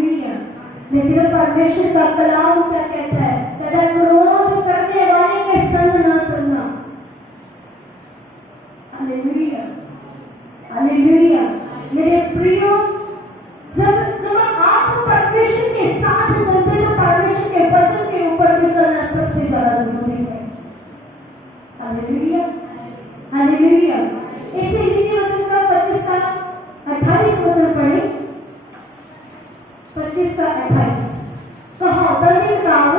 Hallelujah. लेकिन परमेश्वर का कलाम क्या कहता है? कहता है क्रोध करने वाले के संग ना चलना। Hallelujah, hallelujah. मेरे प्रियो, जब आप परमेश्वर के साथ चलते तो परमेश्वर के वचन के ऊपर भी चलना सबसे ज्यादा जरूरी है। Hallelujah, hallelujah. इसे नीति वचन का 25 का 28 वचन पढ़े। 25 का 28 कहा दलित गाँव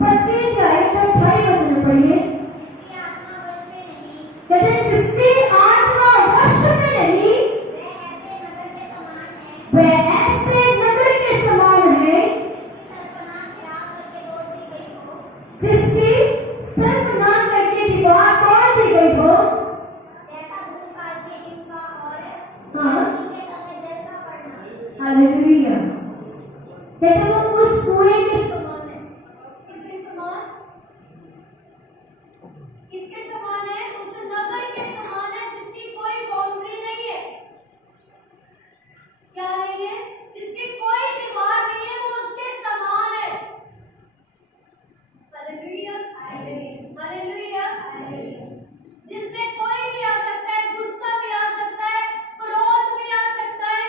25 का 28 वचन पढ़िए। कहते जिसकी आत्मा वश में नहीं वह ऐसे नगर के समान है जिसकी सर्प ना करके दीवार तोड़ दी गई हो। हाँ, हालेलुया। कहते वो उस कुएं के समान है। किसके समान? किसके समान है? उस नगर के समान है जिसकी कोई बाउंड्री नहीं है। क्या नहीं है? जिसकी कोई दीवार नहीं है, वो उसके समान है। Hallelujah, hallelujah, hallelujah. जिसमें कोई भी आ सकता है, गुस्सा भी आ सकता है, क्रोध भी आ सकता है,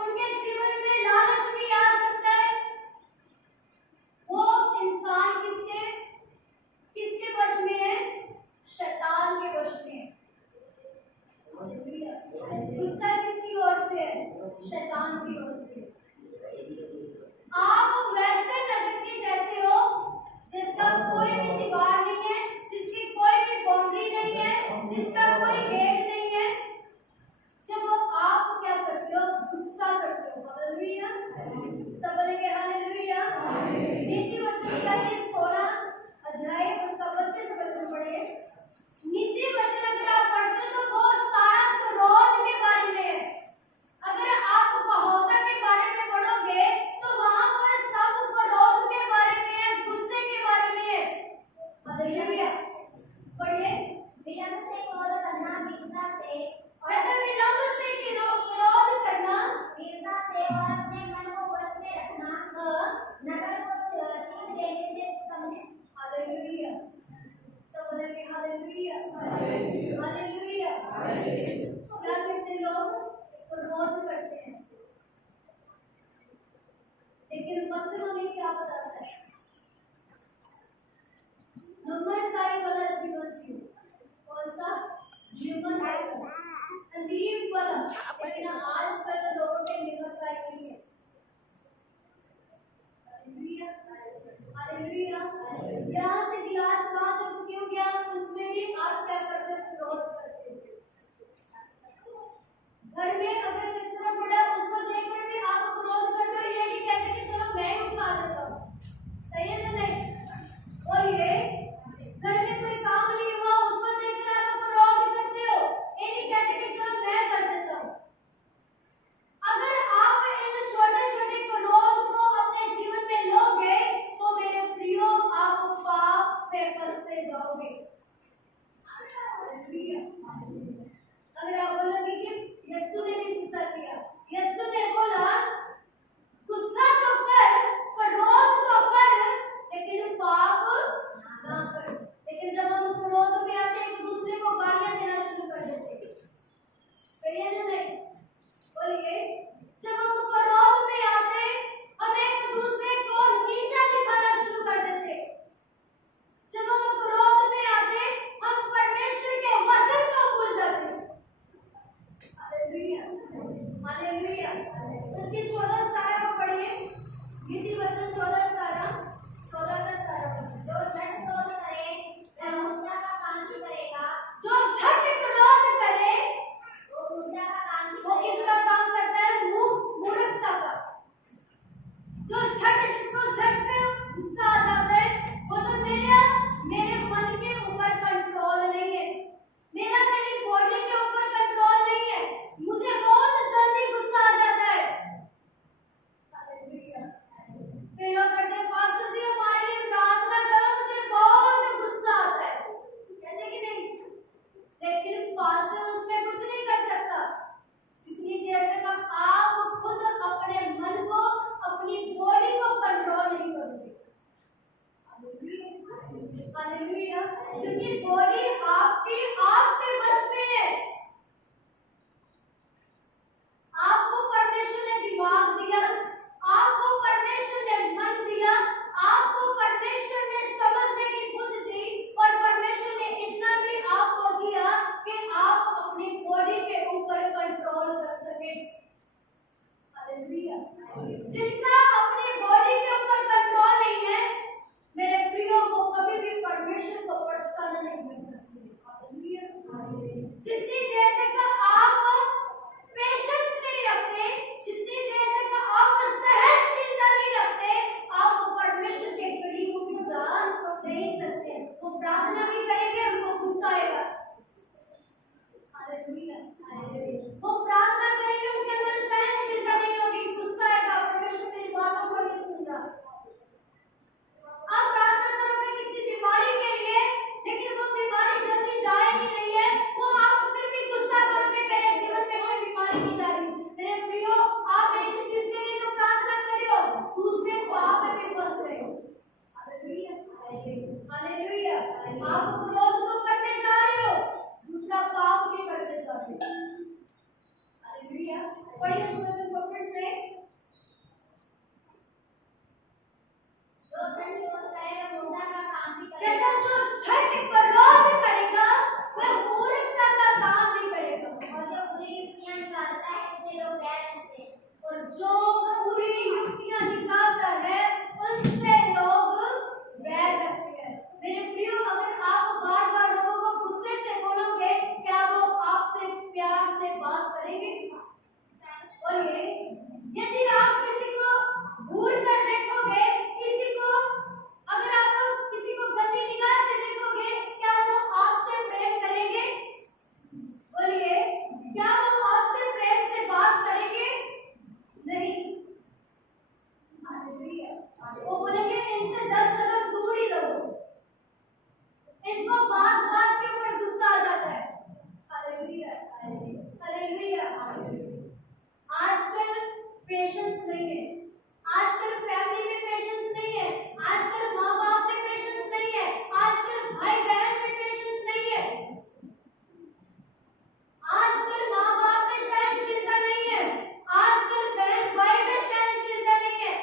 उनके जीवन में लालच भी आ सकता है। वो इंसान किसके वश में है? शैतान के वश में है। गुस्सा किसकी ओर से है? शैतान की ओर से। आप वैसे नगर के जैसे हो जिसका कोई भी दीवार नहीं है, जिसकी कोई भी बाउंड्री नहीं है, जिसका कोई गेट नहीं है। जब आप क्या करते हो? गुस्सा करते हो। हालेलुया, सब बोलेंगे हालेलुया। नीति वचन का 16 अध्याय उसका 32 वचन पढ़िए। नीति वचन अगर आप पढ़ते हो तो बहुत सारा क्रोध के बारे में है। अगर आप कहोता के बारे में पढ़ोगे तो वहां पर सब क्रोध के बारे में है, गुस्से के बारे में है। हालेलुया, पढ़िए। विलंब से क्रोध करना वीरता से, विलंब से क्रोध करना वीरता से, और अपने मन को वश में रखना नगर को छीन लेने से उत्तम है। हालेलुया, सब बोलेंगे हालेलुया, हालेलुया। क्या करते लोग? क्रोध करते हैं। लेकिन वचनों में क्या बताता है? नम्रताई वाला जीवन जियो। कौन सा जीवन? लीव वाला। लेकिन आजकल लोगों के नम्रताई नहीं है। Hallelujah, hallelujah. यहाँ से गिलास बात क्यों गया? उसमें भी आप क्या करते हो? क्रोध करते हो। घर में अगर कचरा पड़ा उसको देखकर भी आप क्रोध करते हो। ये नहीं कहते कि चलो मैं उठा देता हूँ। सही है ना? नहीं। और ये घर में कोई काम नहीं हुआ उसको देखकर आप क्रोध करते हो। ये नहीं कहते कि चलो मैं कर देता हूँ। अगर आप इन छोटे छोटे क्रोध को अपने जीवन में लोगे तो मेरे प्रियो आप पाप में फंसते जाओगे। अगर आप बोलोगे कि यीशु ने भी गुस्सा किया, यीशु ने बोला गुस्सा तो कर, क्रोध तो कर, लेकिन पाप ना कर। लेकिन जब हम क्रोध में आते हैं एक दूसरे को गालियां देना शुरू कर देते हैं। सही है ना? नहीं। बोलिए, जब हम क्रोध में आते हम एक दूसरे को नीचा दिखाना शुरू कर देते। जब हम क्रोध में आते हम परमेश्वर के वचन को भूल जाते। Hallelujah, hallelujah. उसकी 14:17 को पढ़िए। नीति वचन 14:17, 14 का 17। जो झट क्रोध करे वह मुद्रा का काम भी करेगा। जो झट क्रोध करे वो मुद्रा का काम भी करेगा। वो किसका काम करता है? मूर्खता का। जो झट, जिसको झट से गुस्सा आ जाता है, वो तो मेरे मन के ऊपर कंट्रोल नहीं है, मेरी बॉडी के ऊपर कंट्रोल नहीं है, मुझे बहुत जल्दी गुस्सा आ जाता है। जिनका अपने बॉडी के ऊपर कंट्रोल नहीं है, मेरे प्रियो, वो कभी भी परमेश्वर को प्रसन्न नहीं कर सकते। जितनी देर तक आप पेशेंस नहीं रखते, जितनी देर तक आप सहनशीलता नहीं रखते, आप परमेश्वर के करीब भी जा नहीं सकते। वो प्रार्थना भी करेंगे, उनको गुस्सा आएगा। वो प्रार्थना करेंगे, उनके अंदर सहनशीलता नहीं होगी, गुस्सा आएगा, परमेश्वर मेरी बातों को नहीं सुन रहा। आप प्रार्थना करोगे किसी बीमारी के लिए, लेकिन वो बीमारी जल्दी जाए नहीं रही है, वो आप फिर भी गुस्सा करोगे, मेरे जीवन में कोई बीमारी नहीं जा रही। मेरे प्रियो, आप एक चीज के लिए तो प्रार्थना कर रहे हो, दूसरे पाप में भी फंस रहे हो। हालेलुया। आप क्रोध तो करते जा रहे हो, दूसरा पाप भी करते जा रहे हो। हालेलुया। पढ़िए इस वचन को फिर से। कहता जो झट क्रोध करेगा वह मूर्खता का काम नहीं करेगा, और जो बुरी युक्तियां निकालता है उससे लोग बैर रखते हैं। और जो बुरी युक्तियां निकालता है उनसे लोग बैर रखते हैं। मेरे प्रियो, अगर आप बार बार लोगों को गुस्से से बोलोगे, क्या वो आपसे प्यार से बात करेंगे? बोलिए। यदि आप किसी को घूर कर देखोगे, किसी को अगर आप किसी को गंदी निगाह से देखोगे, क्या वो आपसे प्रेम करेंगे? बोलिए। क्या वो आपसे प्रेम से बात करेंगे? नहीं। वो बोलेंगे इनसे 10 कदम दूर ही रहो। इनको बात बात के ऊपर गुस्सा आ जाता है। Hallelujah, hallelujah. आजकल पेशेंस नहीं है, आजकल फैमिली में पेशेंस नहीं है, आजकल माँ बाप में पेशेंस नहीं है, आजकल भाई बहन में पेशेंस नहीं है, आजकल माँ बाप में सहनशीलता नहीं है, आजकल बहन भाई में सहनशीलता नहीं है।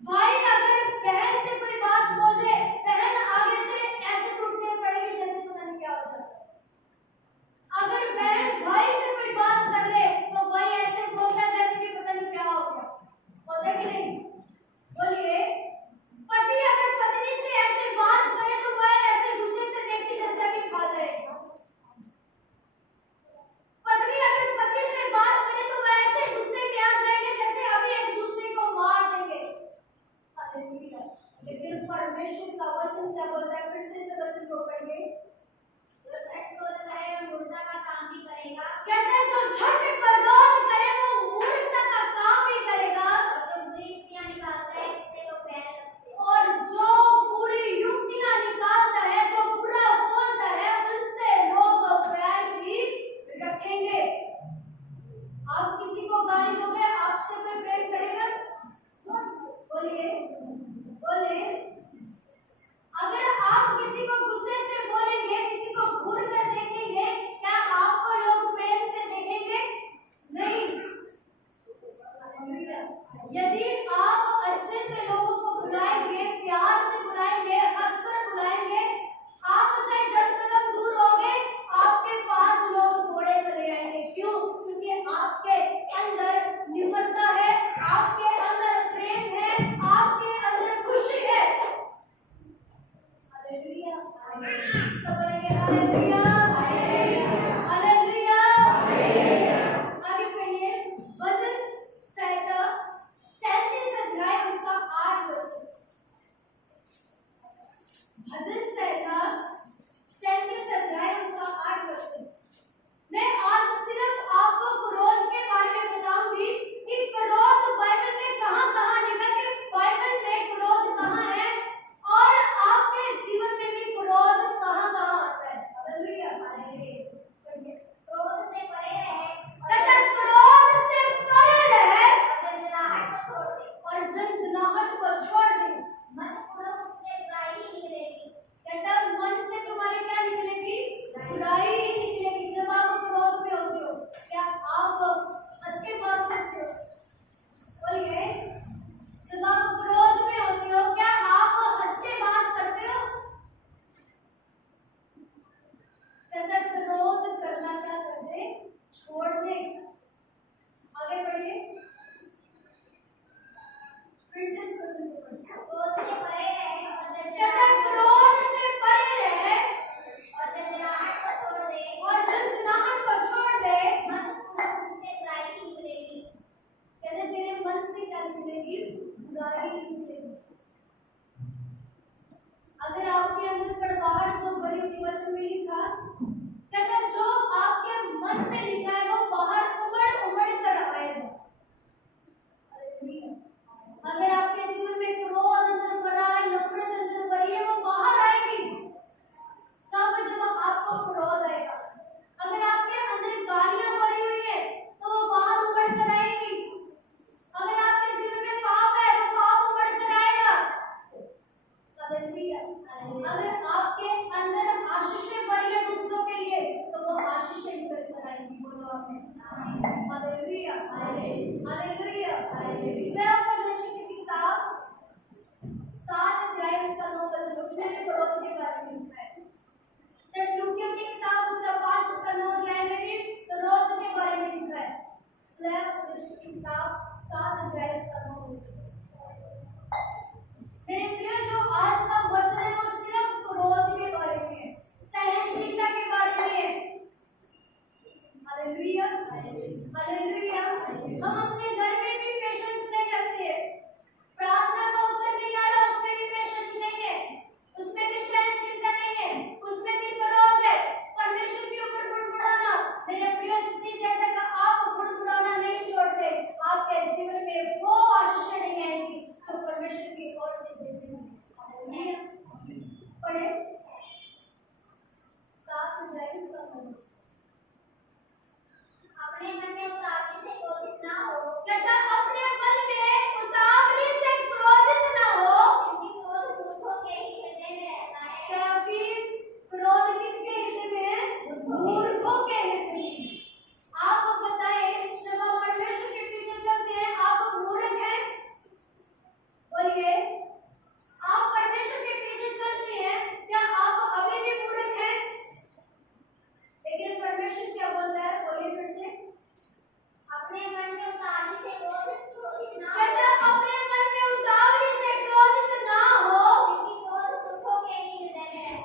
भाई अगर बहन से कोई बात बोल दे, बहन आगे से ऐसे टूटते पड़ेगी जैसे पता नहीं क्या हो जाता है। अगर बहन भाई से कोई बात कर ले तो भाई ऐसे बोलता है जैसे कि पता नहीं क्या हो गया। होता कि नहीं? बोलिए। पति अगर पत्नी से ऐसे बात करे तो वह ऐसे गुस्से से देखती जैसे अभी खा जाएगा। पत्नी अगर पति से बात करे तो वह ऐसे गुस्से में आ जाएंगे जैसे अभी एक दूसरे को मार देंगे। लेकिन परमेश्वर का वचन क्या बोलता है? फिर से इस वचन को पढ़िए। जो झट क्रोध करे वो मूर्खता का काम भी करेगा। कहते हैं जो झट क्रोध करे वो मूर्खता का काम भी करेगा, और जो बुरी युक्तियां निकालता है उससे लोग बैर रखते हैं। और जो बुरी युक्तियां निकालता है, जो बुरा बोलता है, उससे लोग बैर भी रखेंगे। आप किसी को गाली दोगे, आपसे कोई प्रेम करेगा? बोलिए, बोलिए। अगर आप किसी को गुस्से से बोलेंगे, किसी को घूर कर देखेंगे, क्या आपको लोग प्रेम से देखेंगे? नहीं। यदि आप अच्छे से लोगों को बुलाएंगे, प्यार से बुलाएंगे, हंसकर बुलाएंगे, आप चाहे 10 कदम दूर होगे, आपके पास लोग दौड़े चले आएंगे। क्यों? क्योंकि आपके अंदर निम्रता है, आपके अंदर प्रेम है, आपके अंदर खुशी है। हालेलुया। सब बोलेंगे हालेलुया, हालेलुया। आगे पढ़िए। वचन 37 अध्याय उसका 8 वचन। मिलेगी, बुराई मिलेगी। अगर आपके अंदर कड़वाहट जो भरी हुई वचन में लिखा, कहता जो आपके मन में लिखा है वो बाहर उमड़ उमड़ कर आएगा। अगर आपके जीवन में क्रोध अंदर भरा है, नफरत अंदर भरी है, वो बाहर आएगी। तब जब आपको क्रोध आएगा। अगर आपके अंदर गालियां भरी हुई है तो वो बाहर उमड़ कर आएगी। अगर आपके जीवन में पाप है वो पाप उमड़ कर आएगा। हालेलुया। अगर आपके अंदर आशीषें भरी है दूसरों के लिए तो वो आशीषें निकल कर आएंगी। बोलो आमीन। हालेलुया। हालेलुया। इसमें उपदेश की किताब 7 अध्याय उसका 9 वचन, उसमें भी क्रोध के बारे में लिखा है। थिस्सलुनीकियों की किताब उसका 5 उसका 9 अध्याय में भी क्रोध के बारे में लिखा है। इसमें उपदेश की किताब 7 अध्याय उसका 9 वचन। मेरे प्रिय जो आज का वचन है वो सिर्फ क्रोध के बारे में है, सहनशीलता के बारे में है। हालेलुया। हालेलुया। हम अपने घर में भी पेशेंस नहीं रखते, प्रार्थना का उत्तर नहीं आ रहा उसमें भी पेशेंस नहीं है, उसमें भी सहनशीलता नहीं है, उसमें भी क्रोध है, परमेश्वर के ऊपर बुड़बुड़ाना। मेरे प्रिय जितनी देर तक आप बुड़बुड़ाना नहीं छोड़ते, आपके जीवन में वो आशीष नहीं आएगी जो परमेश्वर की ओर से भेजी है। पढ़े 7 अध्याय उसका 9। अपने मन में उतावली से क्रोधित ना हो, कहता अपने मन में उतावली से क्रोधित ना हो, क्योंकि क्रोध मूर्खों के ही हृदय में रहता है। क्योंकि क्रोध किसके हृदय में है? मूर्खों के हृदय में। आप बताएं जब आप परमेश्वर के पीछे चलते हैं आप मूर्ख हैं? बोलिए, आप परमेश्वर के पीछे चलते हैं क्या आप अभी भी मूर्ख हैं? लेकिन परमेश्वर क्या बोलता है? बोलिए फिर से। अपने मन में उतावली से क्रोधित ना हो, कहता अपने मन में उतावली से क्रोधित ना हो, क्योंकि क्रोध मूर्खों के ही हृदय में रहता है।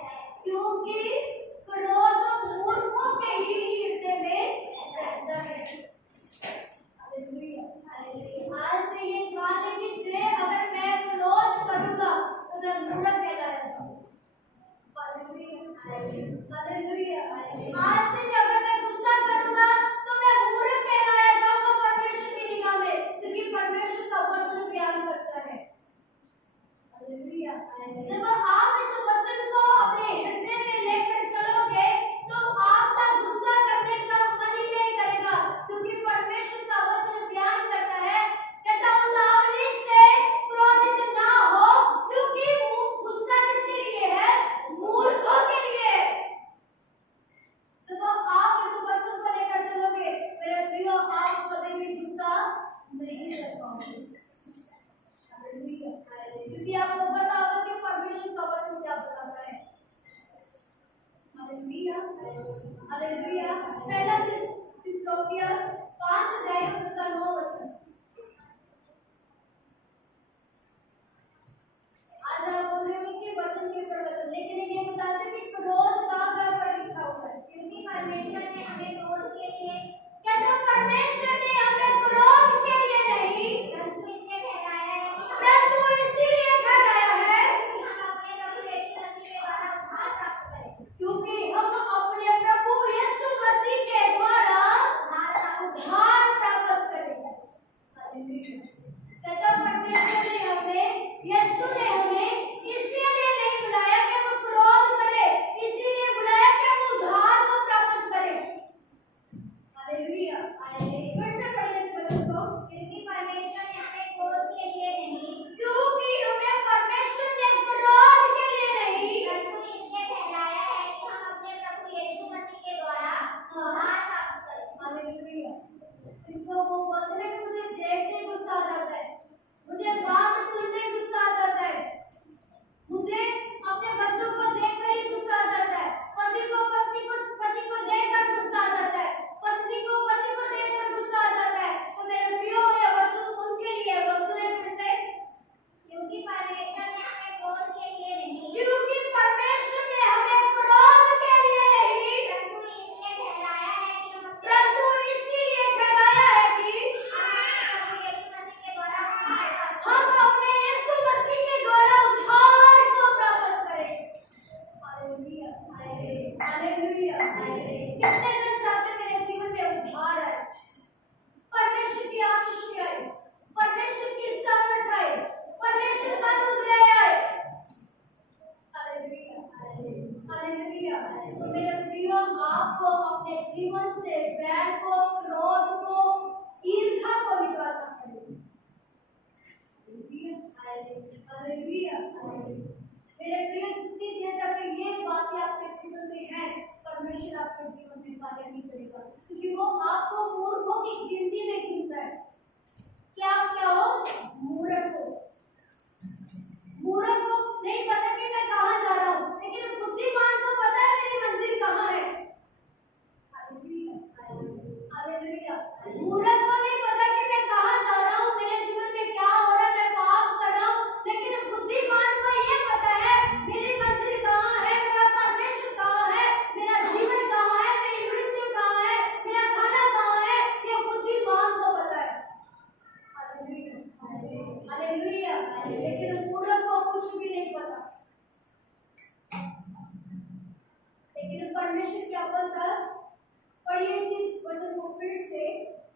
क्योंकि क्रोध मूर्खों के ही हृदय में रहता है। हालेलुया। हालेलुया। आज से ये ठान ले कि जे अगर मैं क्रोध करूंगा तो मैं मूर्ख कहलाया जाऊंगा। हालेलुया। हालेलुया। आज से अगर मैं गुस्सा करूंगा तो मैं मूर्ख कहलाया जाऊंगा परमेश्वर की निगाह में, क्योंकि परमेश्वर का वचन प्यार करता है। हालेलुया। जब आप इस वचन को अपने हृदय में लेकर चलोगे तो आपका गुस्सा करने का मन ही नहीं करेगा, क्योंकि परमेश्वर का वचन प्यार करता है। कहता उतावली से क्रोधित ना हो, क्योंकि गुस्सा किसके लिए है? मूर्खों के लिए। जब आप इस वचन को लेकर चलोगे मेरे प्रियो, आप कभी भी गुस्सा नहीं कर पाओगे। क्योंकि आपको पता होगा कि परमेश्वर का वचन क्या बताता है। हालेलुया। हालेलुया। पहला थिस्सलुनीकियों 5 अध्याय उसका 9 वचन। आज आप बोल रहे हो कि वचन के ऊपर वचन, लेकिन ये बताते कि क्रोध कहाँ पर लिखा हुआ है? क्योंकि परमेश्वर ने हमें क्रोध के लिए, कहता परमेश्वर ने हमें क्रोध के लिए नहीं परंतु इसलिए ठहराया है कि परंतु इसीलिए ठहराया है हम अपने प्रभु यीशु मसीह के द्वारा उद्धार प्राप्त करें। क्योंकि हम अपने प्रभु यीशु मसीह के द्वारा उद्धार प्राप्त करेंगे। हालेलुया। कहता परमेश्वर ने हमें, यीशु ने हमें इसीलिए नहीं बुलाया कि हम क्रोध करें, इसीलिए बुलाया कि हम उद्धार को प्राप्त करें। हालेलुया। फिर से पढ़िए इस वचन को। क्योंकि परमेश्वर ने हमें क्रोध के लिए नहीं, क्योंकि हमें परमेश्वर ने क्रोध के लिए नहीं परंतु इसलिए ठहराया है कि हम अपने प्रभु यीशु मसीह के द्वारा उद्धार प्राप्त करें। हालेलुया। जिनको वो बोलते हैं कि मुझे देखते ही गुस्सा आ जाता है, मुझे बात सुनते ही गुस्सा आ जाता है, हालेलुया। मेरे प्रिय, जितनी देर तक ये बातें आपके जीवन में है, परमेश्वर आपके जीवन में कार्य नहीं करेगा, क्योंकि वो आपको मूर्खों की गिनती में गिनता है। क्या आप क्या हो? मूर्ख हो। मूर्ख को नहीं पता कि मैं कहाँ जा रहा हूँ, लेकिन बुद्धिमान को पता है मेरी मंजिल कहाँ है। Hallelujah, hallelujah. मूर्ख को नहीं पता कि मैं कहाँ जा रहा हूँ, मेरे जीवन में क्या हो रहा है, मैं पाप कर रहा हूँ, लेकिन बुद्धिमान को ये पता है मेरी मंजिल कहाँ है, मेरा परमेश्वर कहाँ है, मेरा जीवन कहाँ है, मेरी मृत्यु कहाँ है, मेरा खाना कहाँ है, ये बुद्धिमान को पता है। Hallelujah, hallelujah. लेकिन मूर्ख को कुछ भी नहीं पता। लेकिन परमेश्वर क्या बोलता है? पढ़िए इसी वचन को फिर से।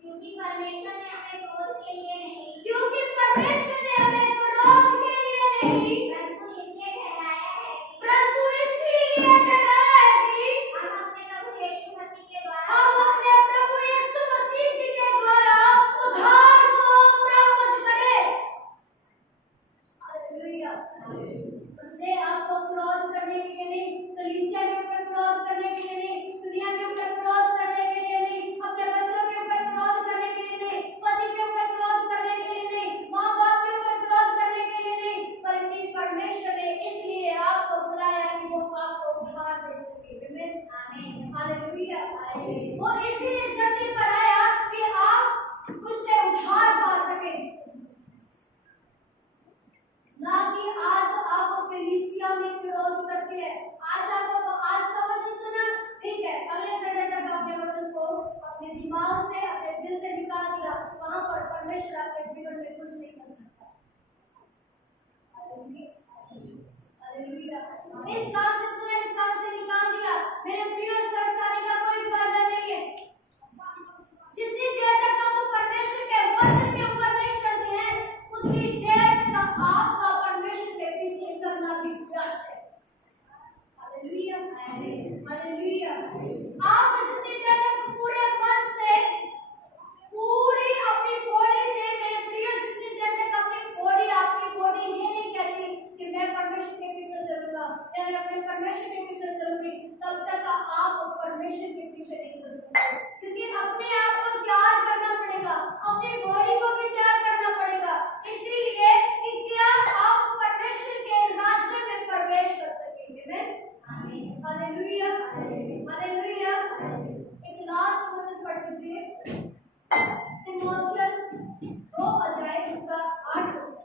क्योंकि परमेश्वर ने हमें क्रोध के लिए नहीं, क्योंकि परमेश्वर ने हमें क्रोध के लिए नहीं, परंतु इसलिए ठहराया है कि परंतु इसलिए ठहराया है कि हम अपने प्रभु यीशु मसीह के द्वारा हम अपने प्रभु यीशु मसीह जी के द्वारा उद्धार को प्राप्त करें। हालेलुया। उसने आपको क्रोध करने के लिए नहीं, कलीसिया के ऊपर क्रोध करने के लिए नहीं, दुनिया के ऊपर क्रोध करने के लिए नहीं, अपने बच्चों के ऊपर क्रोध करने के लिए नहीं, पति के ऊपर क्रोध करने के लिए नहीं, माँ बाप के ऊपर क्रोध करने के लिए नहीं, बल्कि परमेश्वर ने इसलिए आपको बुलाया कि वो आपको उद्धार दे सके। आमीन, हालेलुया। वो इसीलिए इस धरती पर आया कि आप उससे उद्धार पा सकें, ना कि आज आप कलीसिया में क्रोध करते हैं। आज आपको आज का वचन सुना, ठीक है, अगले संडे तक आपने वचन को अपने दिमाग से, अपने दिल से निकाल दिया, वहां पर परमेश्वर आपके जीवन में कुछ नहीं कर सकता। हालेलुया। इस काम से सुना, इस काम से निकाल दिया, मेरे प्रिय, चर्च आने का कोई फायदा नहीं है। जितनी देर तक आप परमेश्वर के वचन के ऊपर नहीं चलते हैं, उतनी देर तक आपका परमेश्वर के पीछे चलना भी व्यर्थ है। Hallelujah, hallelujah. आप जितनी देर तक पूरे मन से, पूरी अपनी बॉडी से, मेरे प्रिय, जितनी देर तक अपनी बॉडी, आपकी बॉडी ये नहीं कहती कि मैं परमेश्वर के पीछे चलूंगा या मैं अपने परमेश्वर के पीछे चलूंगी, तब तक आप परमेश्वर के पीछे नहीं चल सकते, क्योंकि अपने आप को तैयार करना पड़ेगा, अपनी बॉडी को भी तैयार करना पड़ेगा, इसीलिए कि क्या आप परमेश्वर के राज्य में प्रवेश कर सकेंगे। आमीन, हालेलुया, हालेलुया। एक लास्ट वचन पढ़ लीजिए, तीमुथियुस 2 अध्याय उसका 8 वचन।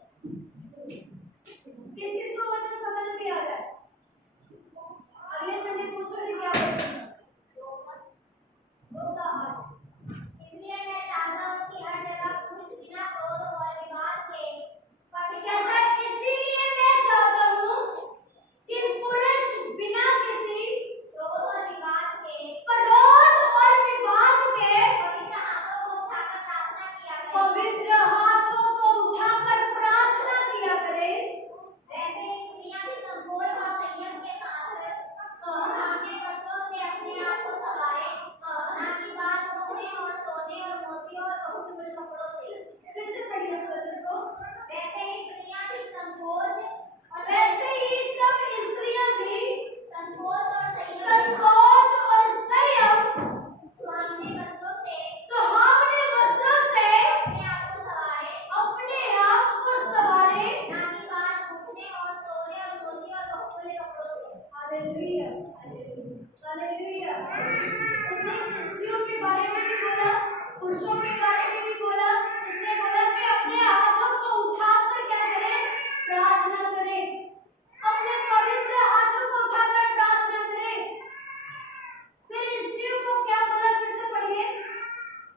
किस किस को वचन समझ में आ रहा है? अगले संडे पूछोगे क्या वचन? 2 का 8। इसलिए मैं चाहता हूँ कि हर जगह पुरुष बिना क्रोध और विवाद के कहता है, इसीलिए मैं चाहता हूँ कि पुरुष बिना किसी क्रोध और विवाद के क्रोध और विवाद के पवित्र हाथों को उठाकर प्रार्थना किया करें। पवित्र हाथों को उठाकर प्रार्थना किया करें। वैसे ही स्त्रियां भी संकोच और संयम के साथ अपने वस्त्रों से अपने आप को संवारें, ना कि बाल खोने और सोने और मोतियों और बहुमूल्य कपड़ों से। फिर से पढ़िए इस वचन को। वैसे ही स्त्रियां भी संकोच और वैसे ही सब स्त्रियां भी संकोच और संकोच और संयम सुहावने वस्त्रों से सुहावने वस्त्रों से अपने आप को संवारें, अपने आप को संवारें, ना कि बाल खोने और सोने और मोतियों और बहुमूल्य कपड़ों से। Hallelujah, hallelujah. उसने स्त्रियों के बारे में भी बोला, पुरुषों के बारे में भी बोला। उसने बोला कि अपने हाथों को उठाकर क्या करें? प्रार्थना करें। अपने पवित्र हाथों को उठाकर प्रार्थना करें। फिर स्त्रियों को क्या बोला? फिर से पढ़िए।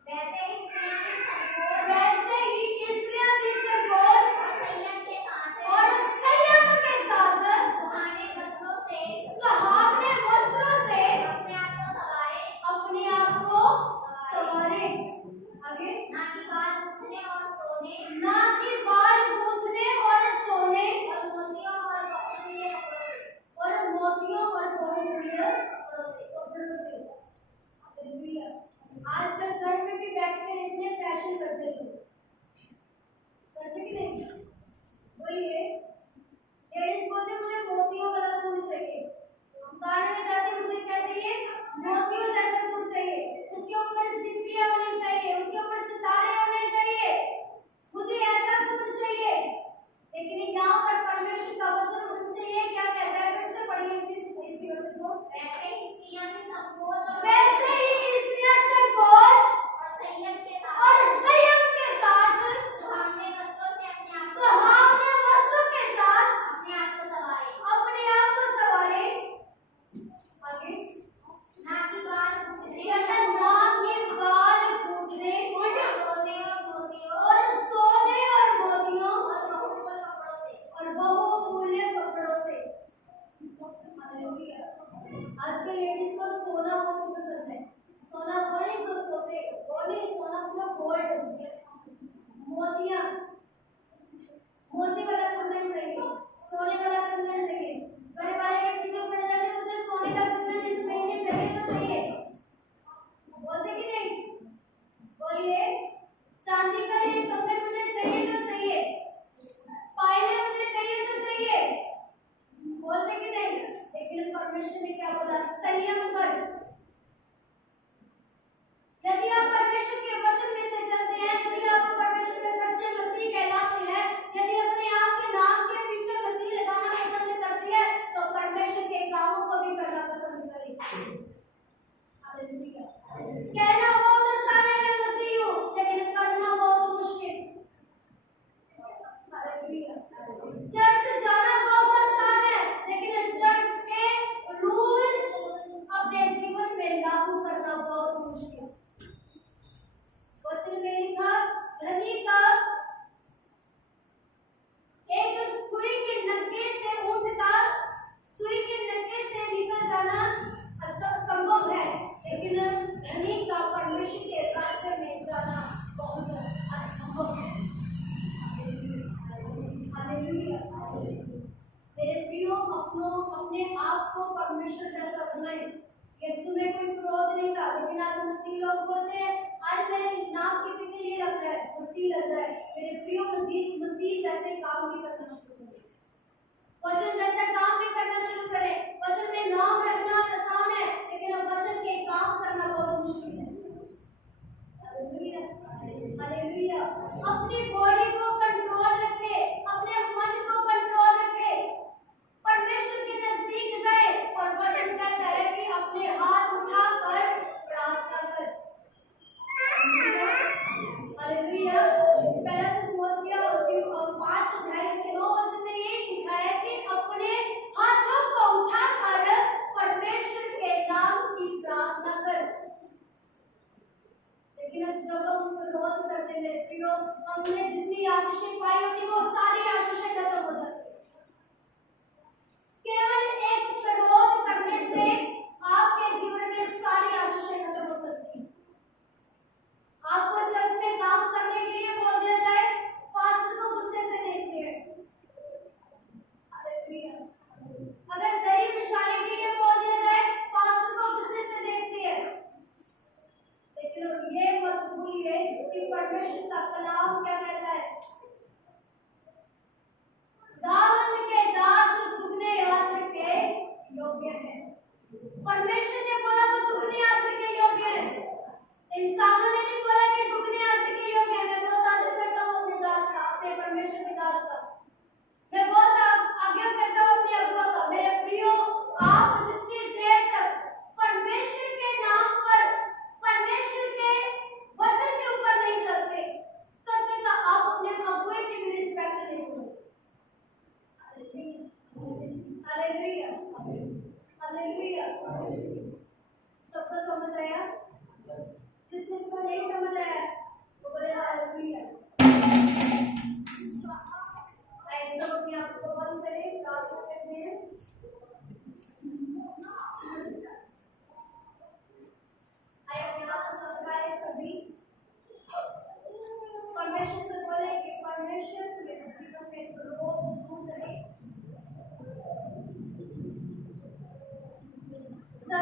वैसे ही स्त्रियां भी संकोच वैसे ही स्त्रियां भी संकोच और संयम के साथ और संयम के साथ सुहावने वस्त्रों से सुहावने वस्त्रों से अपने आप को संवारें, अपने आप को संवारें। आगे, ना कि बाल गूंथने और सोने ना कि बाल गूंथने और सोने और मोतियों और बहुमूल्य कपड़ों से। और मोतियों और बहुमूल्य कपड़ों से। कपड़ों से। हालेलुया। आजकल घर में भी बैठकर इतने फैशन करते हैं, करते कि नहीं? बोलिए। मोतियां, मोती वाला कंगन चाहिए, सोने वाला कंगन चाहिए। घर वाले के पीछे पड़ जाते हैं, मुझे सोने का कंगन इस महीने चाहिए तो चाहिए, बोलते कि नहीं? बोलिए, चांदी का ये कंगन मुझे चाहिए तो चाहिए, पायलें मुझे चाहिए तो चाहिए, बोलते कि नहीं? लेकिन परमेश्वर ने क्या बोला? संयम कर। यदि आप परमेश्वर के वचन में से चलते हैं, यदि आप परमेश्वर के सच्चे मसीह कहलाते हैं, यदि अपने आप के नाम के पीछे मसीह लगाना पसंद करते हैं, तो परमेश्वर के कामों को भी करना पसंद करें। हालेलुया। कहना बहुत आसान है मैं मसीह हूं, लेकिन करना बहुत मुश्किल। हालेलुया। चर्च जाना बहुत आसान है, लेकिन चर्च के रूल्स अपने जीवन में लागू करना बहुत मुश्किल। वचन में लिखा, धनी का एक सुई के नक्के से ऊंट का सुई के नक्के से निकल जाना संभव है, लेकिन धनी का परमेश्वर के राज्य में जाना बहुत असंभव है। हालेलुया। मेरे प्रियो, अपने आप को परमेश्वर जैसा बनाएं। यीशु में कोई क्रोध नहीं था, लेकिन आज मसीह लोग बोलते हैं आज मेरे नाम के पीछे ये लग रहा है, मसीह लग रहा है। मेरे प्रियो, मसीह जैसे काम भी करना शुरू करें, वचन जैसे काम भी करना शुरू करें। वचन में नाम रखना आसान है, लेकिन वचन के काम करना बहुत मुश्किल है। Hallelujah, hallelujah. अपनी बॉडी को कंट्रोल रखें, अपने मन को कंट्रोल रखें, परमेश्वर के नजदीक जाए। और वचन कहता है कि अपने हाथ उठाकर प्रार्थना कर। हालेलुया। पहला थिस्सलुनीकियों उसके 5 अध्याय उसके 9 वचन में ये लिखा है कि अपने हाथों को उठाकर परमेश्वर के नाम की प्रार्थना कर। लेकिन जब हम विरोध करते हैं मेरे प्रियो, हमने जितनी आशीषें पाई होती वो सारी आशीषें खत्म हो जाती। केवल एक विरोध करने से आपके जीवन में सारी आशीषें खत्म हो सकती हैं। आपको चर्च में काम करने के लिए बोल दिया जाए, पास्टर को गुस्से से देखते हैं। हालेलुया। अगर दही बिछाने के लिए बोल दिया जाए, पास्टर को गुस्से से देखते हैं। लेकिन ये मत भूलिए कि परमेश्वर का कलाम क्या कहता है? दावत के दास दुगने यात्र के योग्य है। परमेश्वर ने बोला वो दुगने यात्र के योग्य है, इंसानों ने नहीं बोला कि दुगने यात्र के योग्य है। मैं बहुत आदर करता हूँ अपने दास का, अपने परमेश्वर के दास का। मैं बहुत आज्ञा करता हूँ अपने अगुआ का। मेरे प्रियो, आप जितनी देर तक परमेश्वर के नाम पर, परमेश्वर के वचन के ऊपर नहीं चलते, तब तक आप अपने अगुए की भी रिस्पेक्ट नहीं करोगे। Hallelujah, hallelujah. सबको समझ आया? जिसको नहीं समझ आया वो बोले हालेलुया।